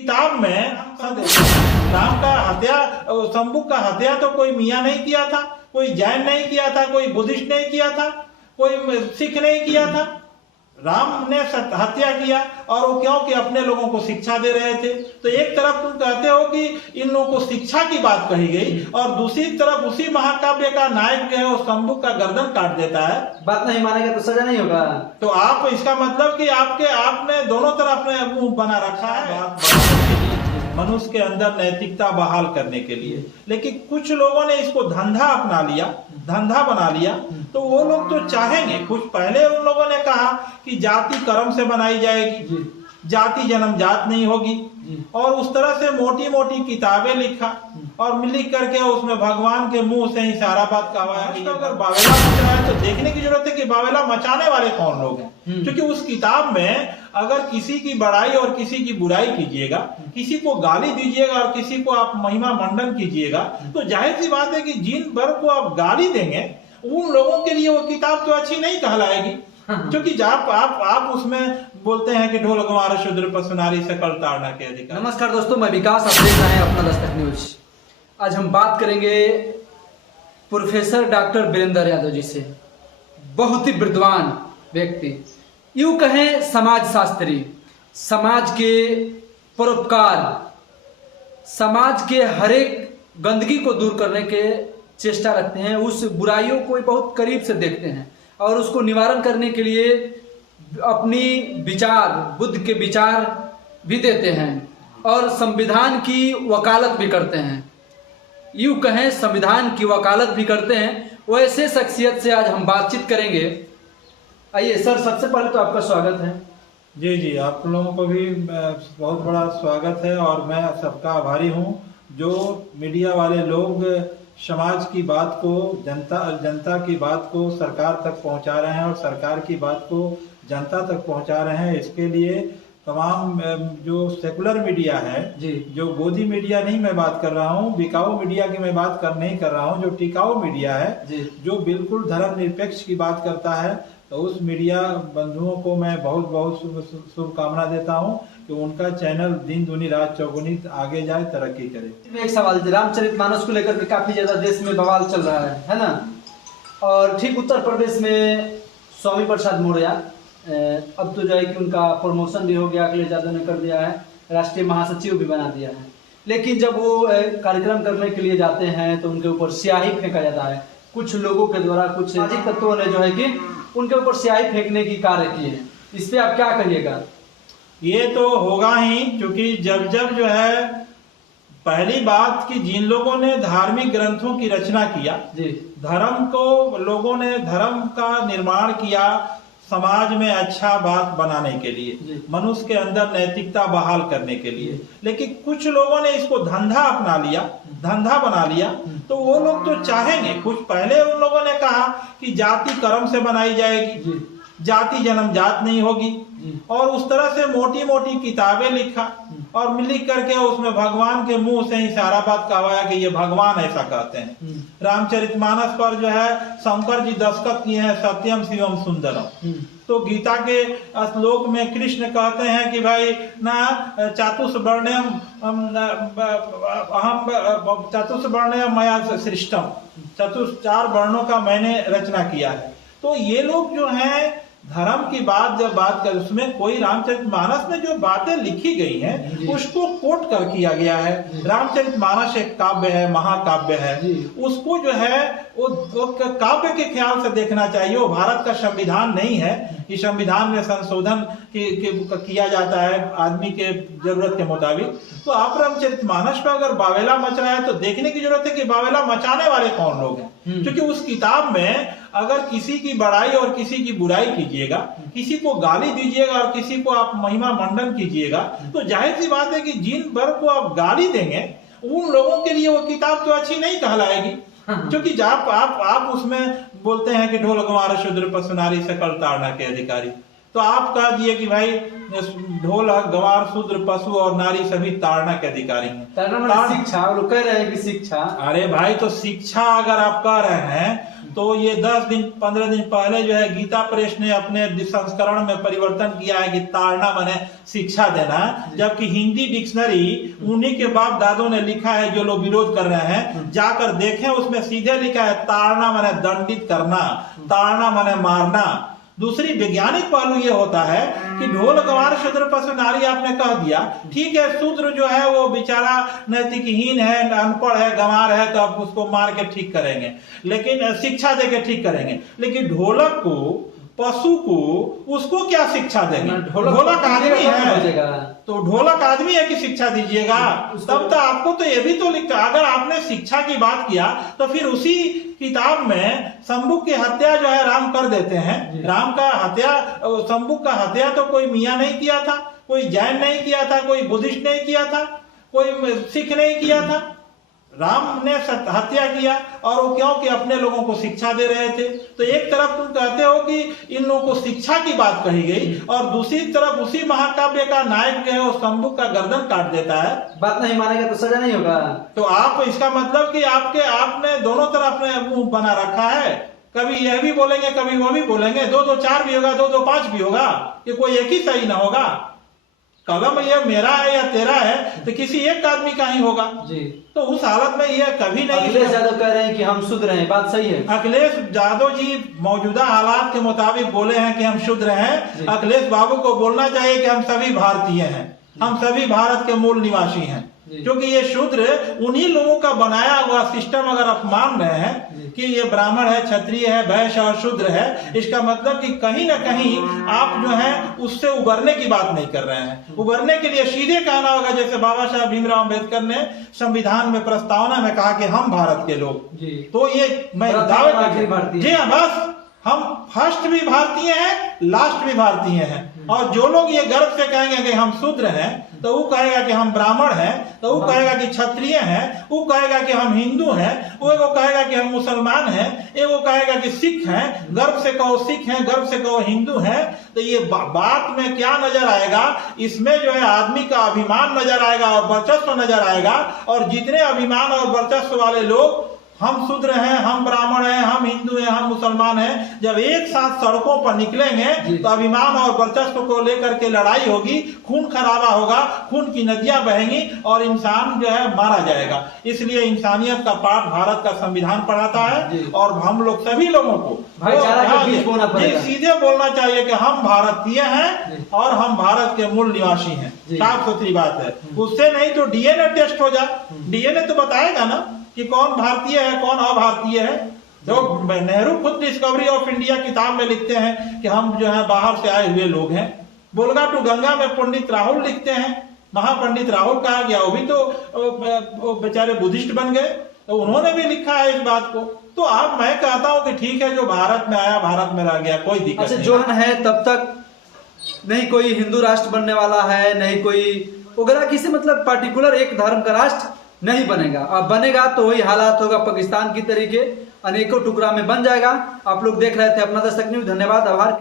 किताब में राम का हत्या, शंभू का हत्या तो कोई मियाँ नहीं किया था, कोई जैन नहीं किया था, कोई बुद्धिस्ट नहीं किया था, कोई सिख नहीं किया था। राम ने हत्या किया और वो क्यों कि अपने लोगों को शिक्षा दे रहे थे। तो एक तरफ तुम कहते हो कि इन लोगों को शिक्षा की बात कही गई और दूसरी तरफ उसी महाकाव्य का नायक जो है वो शंभू का गर्दन काट देता है। बात नहीं मानेगा तो सजा नहीं होगा। तो आप इसका मतलब कि आपने दोनों तरफ अपने मुंह बना रखा है मनुष्य के अंदर नैतिकता बहाल करने के लिए। लेकिन कुछ लोगों ने इसको धंधा अपना लिया, धंधा बना लिया। तो वो लोग तो चाहेंगे, कुछ पहले उन लोगों ने कहा कि जाति कर्म से बनाई जाएगी, जाति जन्म जात नहीं होगी, और उस तरह से मोटी मोटी किताबें लिखा और लिख करके उसमें भगवान के मुंह से ही सारा बात कहवाया कि अगर बावेला मच रहा है तो देखने की जरूरत है कि बावेला मचाने वाले कौन लोग हैं। क्योंकि उस किताब में अगर किसी की बड़ाई और किसी की बुराई कीजिएगा, किसी को गाली दीजिएगा और किसी को आप महिमा मंडन कीजिएगा, तो जाहिर सी बात है कि जिन वर्ग को आप गाली देंगे उन लोगों के लिए वो किताब तो अच्छी नहीं कहलाएगी। क्योंकि जब आप उसमें बोलते हैं कि ढोल गंवार शूद्र पशु नारी सकल ताड़ना के अधिकार। नमस्कार दोस्तों, मैं विकास, आप देख रहे हैं अपना दस्तक न्यूज। आज हम बात करेंगे प्रोफेसर डॉक्टर वीरेंद्र यादव जी से। बहुत ही विद्वान व्यक्ति, यूं कहें समाज शास्त्री, समाज के परोपकार, समाज के हर एक गंदगी को दूर करने के चेष्टा रखते हैं। उस बुराइयों को बहुत करीब से देखते हैं और उसको निवारण करने के लिए अपनी विचार, बुद्ध के विचार भी देते हैं और संविधान की वकालत भी करते हैं। यूं कहें संविधान की वकालत भी करते हैं। वैसे शख्सियत से आज हम बातचीत करेंगे। आइए सर, सबसे पहले तो आपका स्वागत है। जी जी, आप लोगों को भी बहुत बड़ा स्वागत है और मैं सबका आभारी हूँ जो मीडिया वाले लोग समाज की बात को, जनता की बात को सरकार तक पहुंचा रहे हैं और सरकार की बात को जनता तक पहुंचा रहे हैं। इसके लिए तमाम जो सेकुलर मीडिया है जी, जो गोदी मीडिया नहीं मैं बात कर रहा हूँ, बिकाऊ मीडिया की मैं बात नहीं कर रहा हूँ, जो टिकाऊ मीडिया है जी, जो बिल्कुल धर्मनिरपेक्ष की बात करता है, तो उस मीडिया बंधुओं को मैं बहुत बहुत शुभकामना देता हूँ कि उनका चैनल दिन दूनी रात चौगुनी आगे जाए, तरक्की करे। एक सवाल, रामचरितमानस को लेकर के काफी ज्यादा देश में बवाल चल रहा है ना? और ठीक उत्तर प्रदेश में स्वामी प्रसाद मौर्य, अब तो जो है कि उनका प्रमोशन भी हो गया, अखिलेश यादव ने कर दिया है, राष्ट्रीय महासचिव भी बना दिया है। लेकिन जब वो कार्यक्रम करने के लिए जाते हैं तो उनके ऊपर स्याही फेंका जाता है। कुछ लोगों के द्वारा, कुछ सामाजिक तत्वों ने जो है कि उनके ऊपर स्याही फेंकने की कार्य की है। इस पे आप क्या कहिएगा? ये तो होगा ही, क्योंकि जब जो है पहली बात कि जिन लोगों ने धार्मिक ग्रंथों की रचना किया, धर्म को लोगों ने धर्म का निर्माण किया समाज में अच्छा बात बनाने के लिए, मनुष्य के अंदर नैतिकता बहाल करने के लिए। लेकिन कुछ लोगों ने इसको धंधा अपना लिया, धंधा बना लिया। तो वो लोग तो चाहेंगे, कुछ पहले उन लोगों ने कहा कि जाति कर्म से बनाई जाएगी, जाति जन्म जात नहीं होगी, और उस तरह से मोटी मोटी किताबें लिखा और लिख करके उसमें भगवान के मुंह से ही सारा बात कहवाया कि ये भगवान ऐसा कहते हैं। रामचरितमानस पर जो है शंकर जी दस्तखत किए हैं, सत्यम शिवम सुंदरम। तो गीता के श्लोक में कृष्ण कहते हैं कि भाई ना चातुर्वर्ण्यम मया सृष्टम, चार वर्णों का मैंने रचना किया है। तो ये लोग जो हैं धर्म की बात जब बात कर, उसमें कोई रामचरितमानस में जो बातें लिखी गई हैं उसको कोट कर किया गया है। रामचरितमानस एक काव्य है, महाकाव्य है, उसको जो है वो काव्य के ख्याल से देखना चाहिए। वो भारत का संविधान नहीं है कि संविधान में संशोधन किया जाता है आदमी के जरूरत के मुताबिक। तो आप रामचरितमानस पर अगर बावेला मच रहा है तो देखने की जरूरत है कि बावेला मचाने वाले कौन लोग हैं। क्योंकि उस किताब में अगर किसी की बड़ाई और किसी की बुराई कीजिएगा, किसी को गाली दीजिएगा और किसी को आप महिमा मंडन कीजिएगा, तो जाहिर सी बात है कि जिन वर्ग को आप गाली देंगे उन लोगों के लिए वो किताब तो अच्छी नहीं कहलाएगी। क्योंकि जब आप उसमें बोलते हैं कि ढोल गंवार शूद्र पशु नारी सकल ताड़ना के अधिकारी, तो आप कह दिए कि भाई ढोल गंवार शूद्र पशु और नारी सभी ताड़ना के अधिकारी हैं। शिक्षा, वो कह रहे हैं कि शिक्षा। अरे भाई, तो शिक्षा अगर आप कह रहे हैं तो ये 10 दिन 15 दिन पहले जो है गीता प्रेस ने अपने संस्करण में परिवर्तन किया है कि ताड़ना माने शिक्षा देना, जबकि हिंदी डिक्शनरी उन्हीं के बाप दादों ने लिखा है जो लोग विरोध कर रहे हैं, जाकर देखें उसमें सीधे लिखा है ताड़ना माने दंडित करना, ताड़ना माने मारना। दूसरी वैज्ञानिक पहलू ये होता है कि ढोल गवार शूद्र पशु नारी आपने कह दिया, ठीक है, शूद्र जो है वो बेचारा नैतिकहीन है, अनपढ़ है, गंवार है, तो आप उसको मार के ठीक करेंगे, लेकिन शिक्षा दे के ठीक करेंगे। लेकिन ढोलक को, पशु को, उसको क्या शिक्षा देंगे? ढोलक आदमी है, तो ढोलक आदमी है कि शिक्षा दीजिएगा? तब तो आपको तो ये भी तो लिखा, अगर आपने शिक्षा की बात किया तो फिर उसी किताब में शंभुक की हत्या जो है राम कर देते हैं। राम का हत्या, शंभुक का हत्या तो कोई मियाँ नहीं किया था, कोई जैन नहीं किया था, कोई बुद्धिस्ट नहीं किया था, कोई सिख नहीं किया था, राम ने हत्या किया। और वो क्यों? कि अपने लोगों को शिक्षा दे रहे थे। तो एक तरफ तुम कहते हो कि इन लोगों को शिक्षा की बात कही गई, और दूसरी तरफ उसी महाकाव्य का नायक जो है वो शंभुक का गर्दन काट देता है। बात नहीं मानेगा तो सजा नहीं होगा। तो आप इसका मतलब कि आपने दोनों तरफ अपने मुंह बना रखा है, कभी यह भी बोलेंगे कभी वो भी बोलेंगे, 2-2 4 भी होगा, 2-2 5 भी होगा, कि कोई एक ही सही ना होगा। कलम ये मेरा है या तेरा है तो किसी एक आदमी का ही होगा जी। तो उस हालत में ये कभी नहीं। अखिलेश यादव कह रहे हैं कि हम शुद्र हैं, बात सही है? अखिलेश यादव जी मौजूदा हालात के मुताबिक बोले हैं कि हम शुद्र हैं। अखिलेश बाबू को बोलना चाहिए कि हम सभी भारतीय हैं, हम सभी भारत के मूल निवासी हैं, क्योंकि ये शूद्र उन्हीं लोगों का बनाया हुआ सिस्टम अगर आप मान रहे हैं कि ये ब्राह्मण है, क्षत्रिय है, वैश्य और शूद्र है, इसका मतलब कि कहीं ना कहीं आप जो है उससे उबरने की बात नहीं कर रहे हैं। उबरने के लिए सीधे कहना होगा, जैसे बाबा साहब भीमराव अम्बेडकर ने संविधान में प्रस्तावना में कहा कि हम भारत के लोग, तो ये मैं दावे, जी हाँ, बस हम फर्स्ट भी भारतीय हैं, लास्ट भी भारतीय हैं। और जो लोग ये गर्व से कहेंगे कि हम शूद्र हैं, तो वो कहेगा कि हम ब्राह्मण हैं, तो वो कहेगा कि क्षत्रिय हैं, वो कहेगा कि हम हिंदू हैं, वो कहेगा कि हम मुसलमान हैं, वो कहेगा कि सिख हैं। गर्व से कहो सिख हैं, गर्व से कहो हिंदू हैं। तो ये बात में क्या नजर आएगा? इसमें जो है आदमी का अभिमान नजर आएगा और वर्चस्व नजर आएगा। और जितने अभिमान और वर्चस्व वाले लोग, हम शूद्र हैं, हम ब्राह्मण हैं, हम हिंदू हैं, हम मुसलमान हैं, जब एक साथ सड़कों पर निकलेंगे तो अभिमान और वर्चस्व को लेकर के लड़ाई होगी, खून खराबा होगा, खून की नदियां बहेंगी और इंसान जो है मारा जाएगा। इसलिए इंसानियत का पाठ भारत का संविधान पढ़ाता है। और हम लोग सभी लोगों को सीधे बोलना चाहिए कि हम भारतीय हैं और हम भारत के मूल निवासी हैं। साफ सुथरी बात है। उससे नहीं तो डीएनए टेस्ट हो जाए, डीएनए तो बताएगा ना कि कौन भारतीय है कौन अभारतीय है। जो नेहरू खुद डिस्कवरी ऑफ इंडिया किताब में लिखते हैं कि हम जो है बाहर से आए हुए लोग हैं। बोलगा टू गंगा में पंडित राहुल लिखते हैं, महापंडित राहुल कहा गया, वो भी तो बेचारे बुद्धिस्ट बन गए, तो उन्होंने भी लिखा है इस बात को। तो अब मैं कहता हूं कि ठीक है, जो भारत में आया भारत में रह गया, कोई दिक्कत नहीं। जो है तब तक नहीं कोई हिंदू राष्ट्र बनने वाला है, नहीं कोई वगैरह किसी मतलब पार्टिकुलर एक धर्म का राष्ट्र नहीं बनेगा। अब बनेगा तो वही हालात होगा पाकिस्तान की तरीके, अनेकों टुकड़ा में बन जाएगा। आप लोग देख रहे थे अपना दस्तक न्यूज। धन्यवाद, आभार।